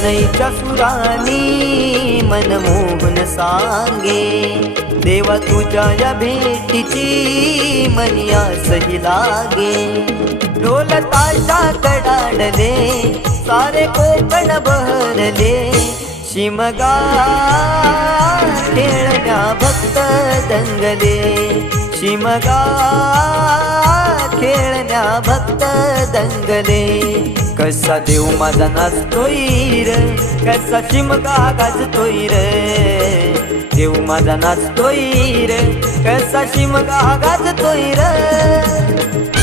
शनईच्या सुरानी मनमोहन सांगे, देवा तुझ्या या भेटीची मनी आसही लागे। ढोल ताशा कडाडले सारे कोकण बहरले, शिमगा खेळण्या भक्त दंगले, शिमगा खेळण्या भक्त दंगले। कसा देव माझा नाचतोय र, कसा शिमगा गाजतोय र, देव माझा नाचतोय र, कसा शिमगा गाजतोय र।